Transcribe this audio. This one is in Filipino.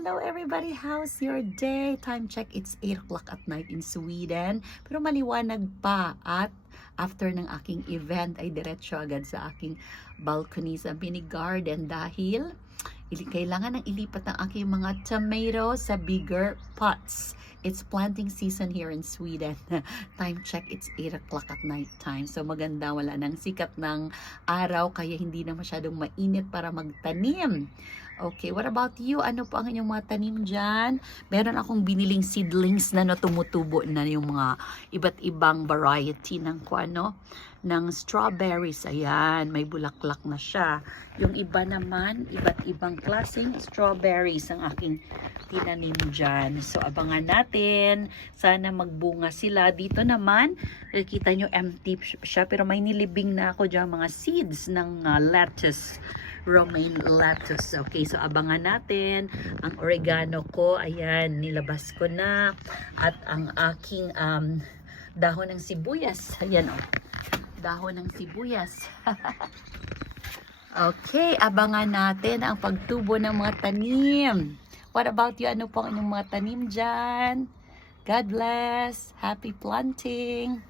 Hello everybody, how's your day? Time check, it's 8 o'clock at night in Sweden. Pero maliwanag pa at after ng aking event ay diretso agad sa aking balcony sa mini garden dahil kailangan ng ilipat ng aking mga tomato sa bigger pots. It's planting season here in Sweden. Time check, it's 8 o'clock at night time. So maganda, wala nang sikat ng araw kaya hindi na masyadong mainit para magtanim. Okay, what about you? Ano po ang inyong mga tanim dyan? Meron akong biniling seedlings na tumutubo na yung mga iba't ibang variety ng ng strawberries. Ayan, may bulaklak na siya. Yung iba naman, iba't ibang klaseng strawberries ang aking tinanim dyan. So, abangan natin. Sana magbunga sila. Dito naman, kita nyo empty siya. Pero may nilibing na ako dyan mga seeds ng lettuce. Romaine lettuce. Okay, so abangan natin. Ang oregano ko, ayan, nilabas ko na. At ang aking dahon ng sibuyas. Ayan o. Dahon ng sibuyas. Okay, abangan natin ang pagtubo ng mga tanim. What about you? Ano pong inyong mga tanim dyan? God bless. Happy planting.